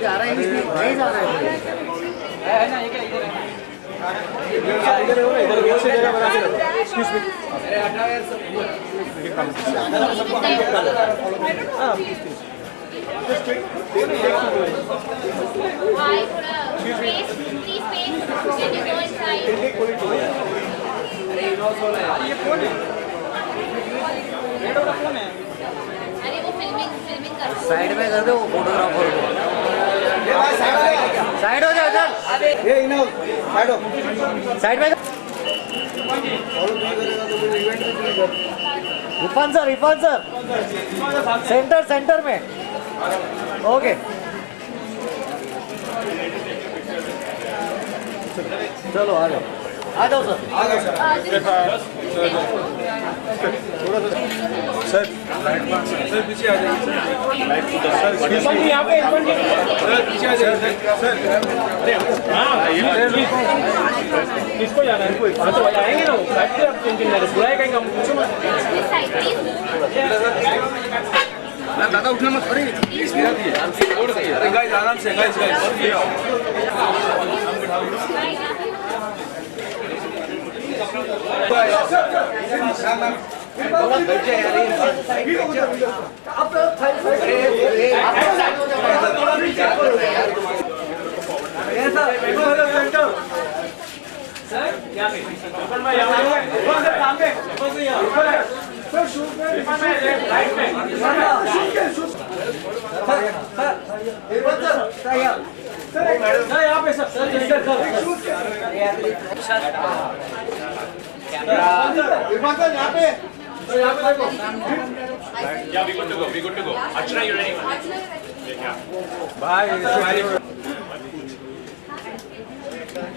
जा रहा है नहीं जा रहा है ना ये क्या इधर है इधर से जगह बना के एक्सक्यूज मी अरे हटाओ यार सब हां प्लीज ये कौन है रेड वाला कौन है अरे वो फिल्मिंग कर साइड में कर दो वो फोटोग्राफर को साइड हो जाओ चल ये इनो साइड में इरफान सर सेंटर में ओके चलो आ जाओ सर सर सर पीछे आ जाइए लाइट सर यहाँ पे सर पीछे आ जाइए सर किसको जाना है हाँ तो आएंगे ना लाइट से आप चिंतित बुलाए कहीं हम पूछो मत दादा उठना मत अरे प्लीज गिरा दिए छोड़ दिए अरे गाइस आराम से guys Yeah, we good to go. We good to go. Archana, you ready? Yeah. Bye.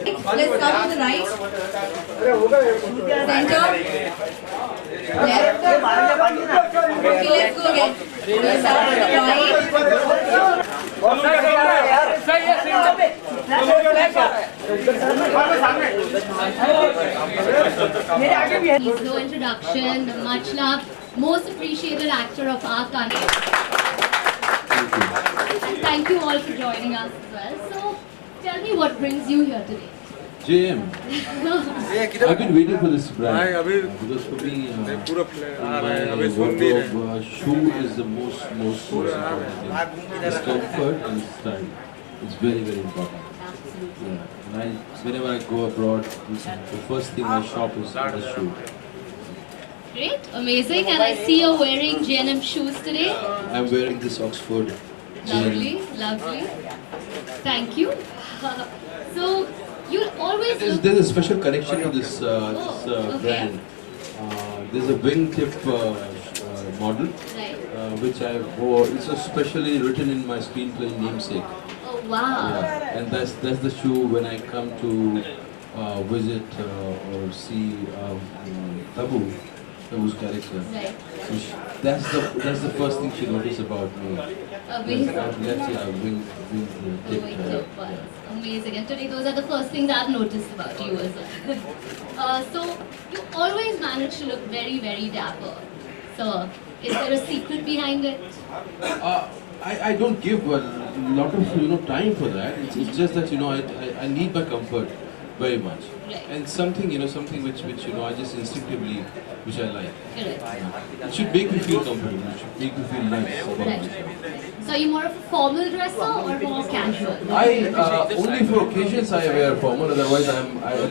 Let's start with the right. Center. Left. Okay, let's go again. Let's start with the right. He's no introduction, much love, most appreciated actor of our country. And thank you all for joining us as well. So, tell me what brings you here today. JM, I've been waiting for this brand because for me, shoe is the most important thing. It's comfort and style. It's very important. Absolutely. Yeah. And whenever I go abroad, the first thing I shop is the shoe. Great, amazing. And I see you're wearing J&M shoes today. I'm wearing this Oxford. Lovely, lovely. Thank you. So, you always look... There's a special connection to this, brand. There's a wingtip model, Right. which I wore. It's especially written in my screenplay namesake. Oh, wow. Yeah. And that's the shoe when I come to visit or see Tabu's character. Right. So that's the first thing she noticed about me. Amazing. Tip. Amazing. And today those are the first things I've noticed about you as well. So you always manage to look very dapper. So is there a secret behind it? I don't give a lot of time for that. It's just that I need my comfort very much. Right. And something which I just instinctively which I like. Correct. It should make me feel comfortable. It should make me feel nice about Right. myself. So are you more of a formal dresser or more casual? Only for occasions I wear formal. Otherwise I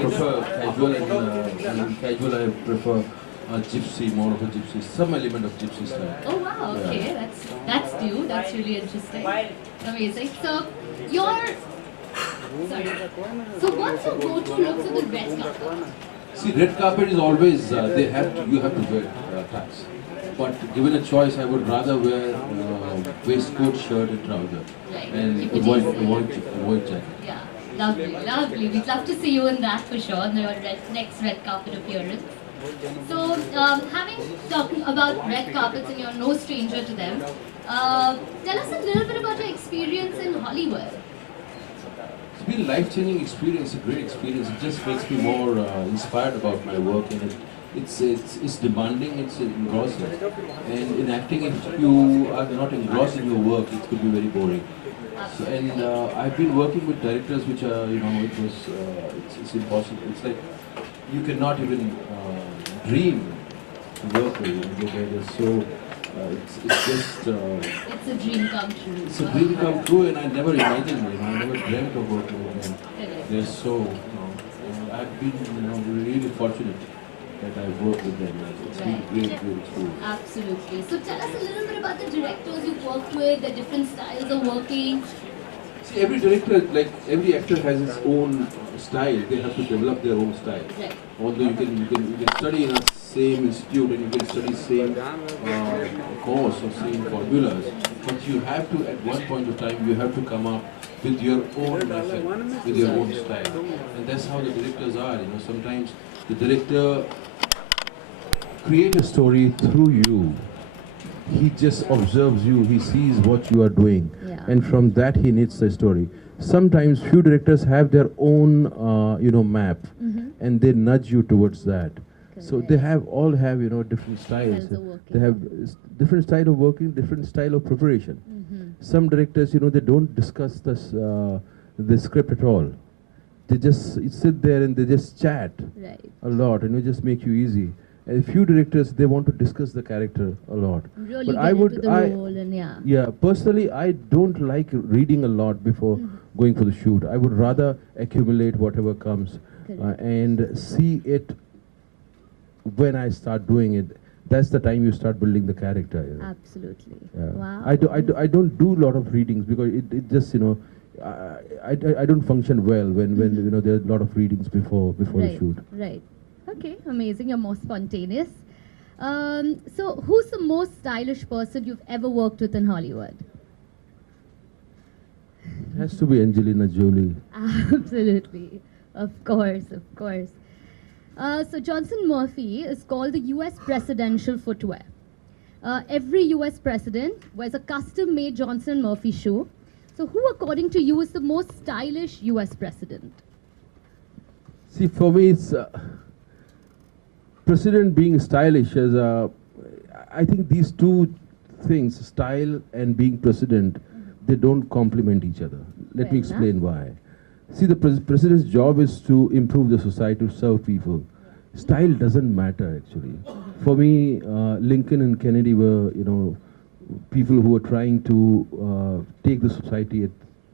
prefer casual, and in casual I prefer a gypsy, more of a gypsy, some element of gypsy style. Oh wow, okay, Yeah. that's new. That's really interesting. Amazing. So your sorry. So what's your go-to look for the red carpet? See, red carpet is always you have to wear ties. But given a choice, I would rather wear waistcoat, shirt, and trouser, Right. and Keep it avoid jacket. Yeah, lovely, lovely. We'd love to see you in that for sure, in your next red carpet appearance. So, having talking about red carpets and you're no stranger to them, tell us a little bit about your experience in Hollywood. It's been a life-changing experience, a great experience. It just makes me more inspired about my work, and it's demanding, it's engrossing. And in acting, if you are not engrossed in your work, it could be very boring. So, and I've been working with directors which are, it's impossible. It's like you cannot even dream to work with. They're so, it's just. It's a dream come true. It's a dream come true, and I never imagined it. I never dreamt of working with them. Correct. They're so, I've been, really fortunate that I've worked with them. It's been Right. great experience. Absolutely. So tell us a little bit about the directors you've worked with, the different styles of working. See, every director, like every actor, has its own style. They have to develop their own style. Right. Although you can study in a same institute and you can study same course or same formulas, but you have to, at one point of time, you have to come up with your own method, with your own style, and that's how the directors are. Sometimes the director create a story through you. He just observes you, he sees what you are doing, Yeah. and from that he knits the story. Sometimes few directors have their own, map, and they nudge you towards that. So they all have, different styles. Styles of working. They have different style of working, different style of preparation. Some directors, they don't discuss the script at all. They just sit there and they just chat Right. a lot, and it just make you easy. A few directors, they want to discuss the character a lot. Really But get I would, into the role and yeah. yeah, personally, I don't like reading a lot before going for the shoot. I would rather accumulate whatever comes Correct. and see it when I start doing it. That's the time you start building the character. Absolutely. Yeah. Wow. I don't do a lot of readings because it just, I don't function well when there are a lot of readings before the Right. shoot. Right. Okay, amazing. You're more spontaneous. So, who's the most stylish person you've ever worked with in Hollywood? It has to be Angelina Jolie. Absolutely. Of course, of course. So, Johnson Murphy is called the US presidential footwear. Every US president wears a custom made Johnson Murphy shoe. So, who, according to you, is the most stylish US president? See, for me, it's president being stylish as I think these two things, style and being president, they don't complement each other. Let me Fair explain why. See, the president's job is to improve the society, to serve people. Style doesn't matter, actually. For me, Lincoln and Kennedy were, people who were trying to take the society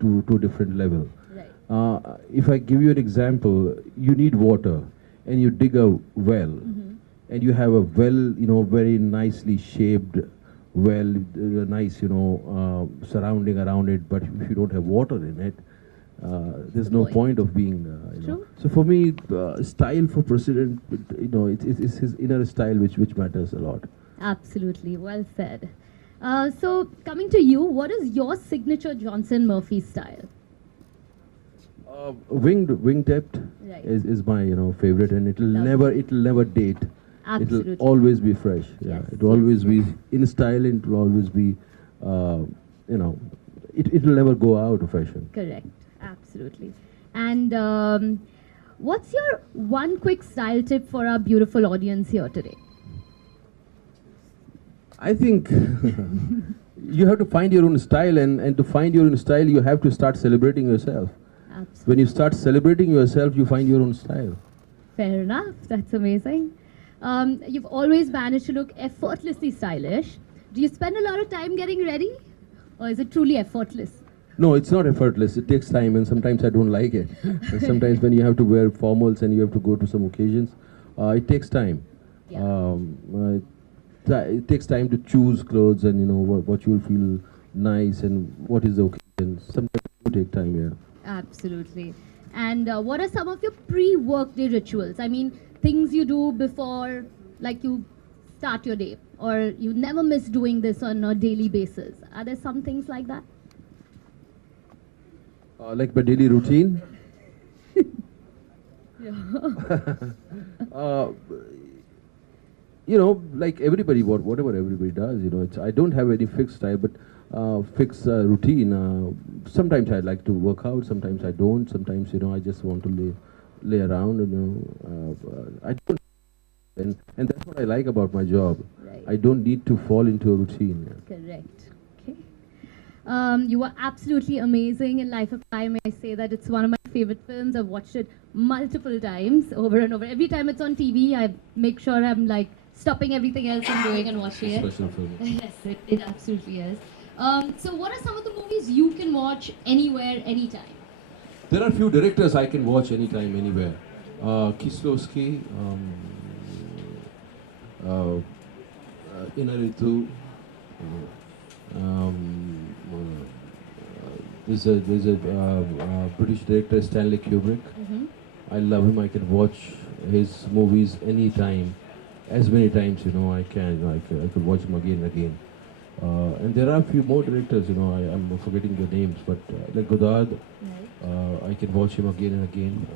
to a different level. Right. If I give you an example, you need water, and you dig a well, and you have a well, very nicely shaped well, nice, surrounding around it, but if you don't have water in it, there's no point of being, True. So for me, style for president, it's his inner style which matters a lot. Absolutely, well said. So, coming to you, what is your signature Johnson Murphy style? Wingtipped Right. is my favorite, and it'll Lovely. never date. Absolutely. It'll always be fresh. Yeah, Yes, it'll always be in style, and it'll always be, it'll never go out of fashion. Correct, absolutely. And what's your one quick style tip for our beautiful audience here today? I think you have to find your own style, and to find your own style, you have to start celebrating yourself. Absolutely. When you start celebrating yourself, you find your own style. Fair enough, that's amazing. You've always managed to look effortlessly stylish. Do you spend a lot of time getting ready? Or is it truly effortless? No, it's not effortless. It takes time, and sometimes I don't like it. And sometimes when you have to wear formals and you have to go to some occasions, it takes time. Yeah. It takes time to choose clothes and what you will feel nice and what is the occasion. Sometimes it will take time, yeah. Absolutely. And what are some of your pre-workday rituals? I mean, things you do before, like you start your day, or you never miss doing this on a daily basis. Are there some things like that? Like my daily routine. uh, like everybody, whatever everybody does, I don't have any fixed style, but fixed routine. Sometimes I like to work out, sometimes I don't. Sometimes, I just want to lay around, I don't, and that's what I like about my job. Right. I don't need to fall into a routine. Yeah. Correct. Okay. You were absolutely amazing in Life of Pi. May I say that it's one of my favorite films. I've watched it multiple times, over and over. Every time it's on TV, I make sure I'm like stopping everything else I'm doing and watching it. Special film. Yes, it absolutely is. So what are some of the movies you can watch anywhere, anytime? There are few directors I can watch anytime, anywhere. Kieslowski, Inaritu. There's a British director, Stanley Kubrick. Mm-hmm. I love him. I can watch his movies anytime, as many times I can. I could watch him again and again. And there are a few more directors. I'm forgetting their names, but like Godard, Right. I can watch him again and again.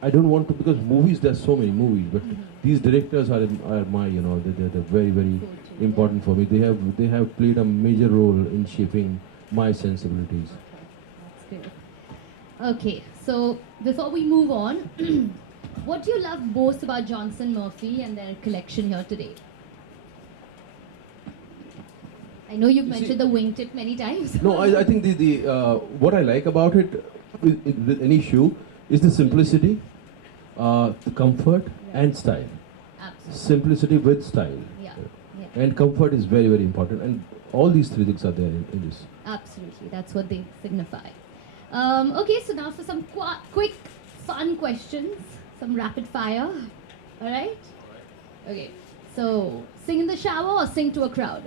I don't want to, because movies, there's so many movies, but these directors are my, they're very, very Go-to, important for me. They have played a major role in shaping my sensibilities. That's great. Okay, so before we move on, what do you love most about Johnston Murphy and their collection here today? I know you've You see- mentioned the wingtip many times. No, I think the what I like about it with any shoe is the simplicity, the comfort, and style. Absolutely. Simplicity with style. Yeah. Yeah. And comfort is very, very important. And all these three things are there in this. Absolutely, that's what they signify. Okay, so now for some quick, fun questions, some rapid fire. All right? Okay, so sing in the shower or sing to a crowd?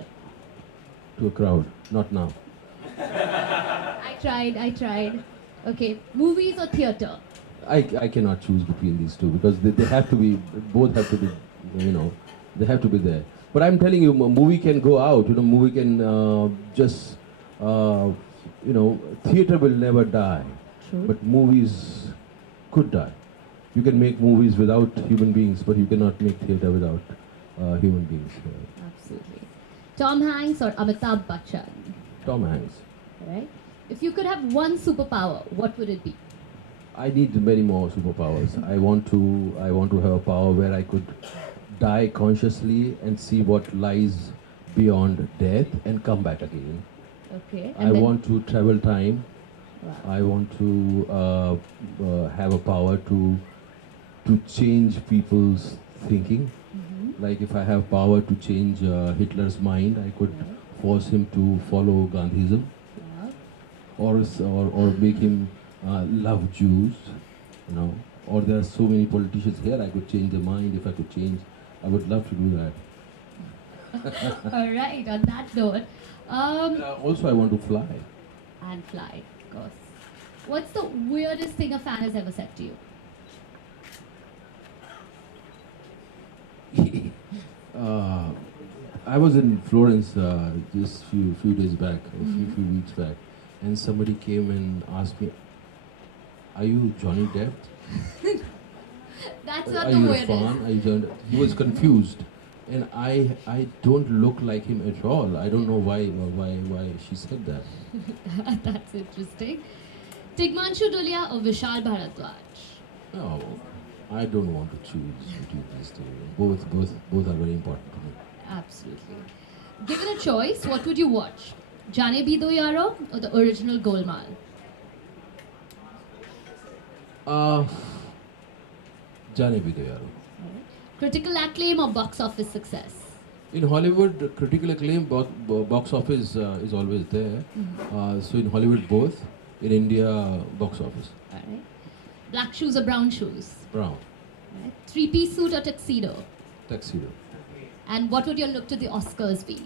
To a crowd, not now. I tried. Okay, movies or theatre? I cannot choose between these two because they have to be, both have to be, they have to be there. But I'm telling you, a movie can go out, movie can just, theatre will never die. True. But movies could die. You can make movies without human beings, but you cannot make theatre without human beings. Absolutely. Tom Hanks or Amitabh Bachchan? Tom Hanks. Right? If you could have one superpower, what would it be? I need many more superpowers. I want to have a power where I could die consciously and see what lies beyond death and come back again. Okay. I want to travel time. Wow. I want to have a power to change people's thinking. Mm-hmm. Like if I have power to change Hitler's mind, I could force him to follow Gandhism, Yeah. or make him love Jews, Or there are so many politicians here. I could change their mind. If I could change, I would love to do that. All right. On that note, Also, I want to fly. and fly, of course. What's the weirdest thing a fan has ever said to you? I was in Florence just few days back, a few weeks back, and somebody came and asked me, "Are you Johnny Depp? That's not Are the you weirdest. Irfan? Are you Johnny Depp?" He was confused, and I don't look like him at all. I don't know why she said that. That's interesting. Tigmanshu Dhulia or Vishal Bharadwaj? No, I don't want to choose between these two. Both are very important to me. Absolutely. Given a choice, what would you watch? Jane Bhi Do Yaro or the original Golmaal? Jaane Bhi Do Yaaro. Critical acclaim or box office success? In Hollywood, critical acclaim, box office is always there. So in Hollywood, both. In India, box office. Alright. Black shoes or brown shoes? Brown. Three-piece suit or tuxedo? Tuxedo. And what would your look to the Oscars be?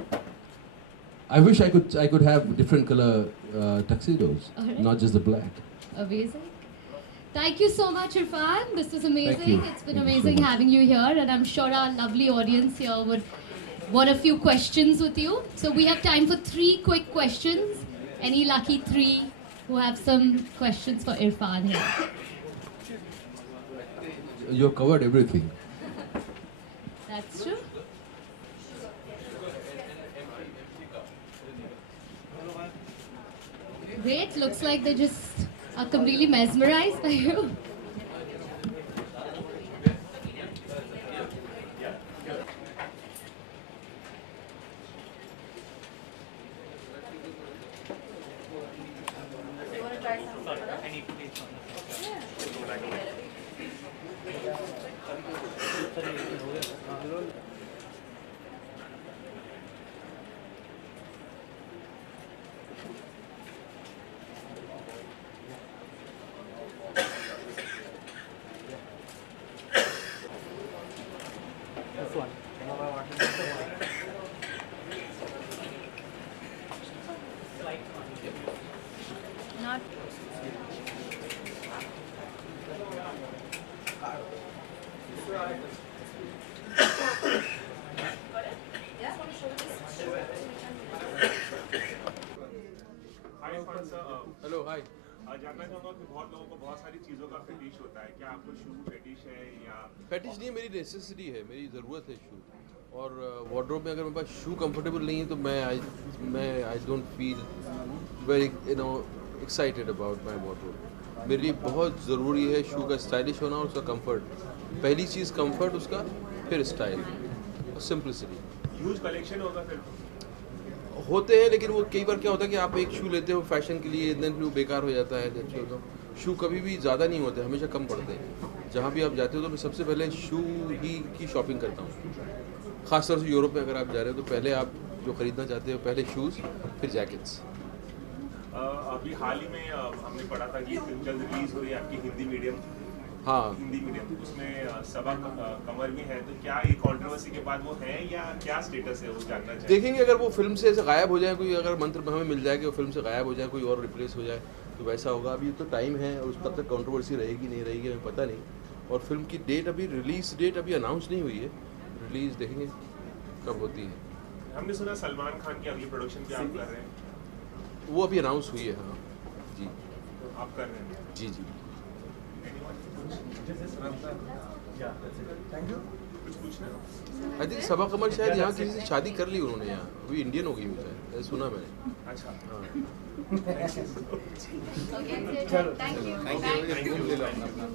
I wish I could have different color tuxedos, Alright. not just the black. Amazing. Thank you so much, Irfan. This was amazing. you. It's been Thank you so amazing much. having you here, and I'm sure our lovely audience here would want a few questions with you. So we have time for 3 quick questions. Any lucky 3 who have some questions for Irfan here? You covered everything. That's true. Great. Looks like they just are completely mesmerized by you. Not hi Irfan sir, Hello, hi. जानना चाहूँगा कि बहुत लोगों को बहुत सारी चीज़ों का फेटिश होता है, क्या आपको शू फेटिश है या फैटिश नहीं, मेरी नेसेसिटी है, मेरी ज़रूरत है शू। और वार्डरोब में अगर मेरे पास शू कंफर्टेबल नहीं है तो मैं I don't feel very excited about my wardrobe. मेरे लिए बहुत ज़रूरी है शू का स्टाइलिश होना और उसका कंफर्ट। पहली चीज़ कंफर्ट, उसका फिर स्टाइल और सिंपलिसिटी। ह्यूज कलेक्शन होगा फिर? होते हैं, लेकिन वो कई बार क्या होता है कि आप एक शू लेते हो फैशन के लिए, देन वो बेकार हो जाता है। तो शू कभी भी ज़्यादा नहीं होते, हमेशा कम पड़ते हैं। जहाँ भी आप जाते हो तो मैं सबसे पहले शू ही की शॉपिंग करता हूँ। ख़ासतौर से यूरोप में अगर आप जा रहे हो तो पहले आप जो ख़रीदना चाहते हो, पहले शूज़ फिर जैकेट्स। अभी हाल ही में हमने पढ़ा था कि फिल्म जल्द रिलीज हो रही है आपकी हिंदी मीडियम, हाँ, उसमें सबा कमर भी है, तो क्या ये कंट्रोवर्सी के बाद वो है या क्या स्टेटस है, वो जानना चाहिए। देखेंगे अगर वो फिल्म से ऐसे गायब हो जाए, कोई अगर मंत्र हमें मिल जाए कि वो फिल्म से गायब हो जाए, कोई और रिप्लेस हो जाए तो वैसा होगा। अभी तो टाइम है और तब तक कंट्रोवर्सी रहेगी नहीं रहेगी हमें पता नहीं। और फिल्म की डेट अभी, रिलीज डेट अभी अनाउंस नहीं हुई है। रिलीज देखेंगे कब होती है। हमने सुना सलमान खान की अगली प्रोडक्शन भी आप कर रहे हैं। वो अभी अनाउंस हुई है, हाँ जी। आप कर रहे हैं? जी जी। कुछ पूछना? आई थिंक सबा कमर शायद यहाँ किसी से शादी कर ली उन्होंने, यहाँ अभी इंडियन हो गई हुई है, सुना मैंने। अच्छा, हाँ। Okay, thank you.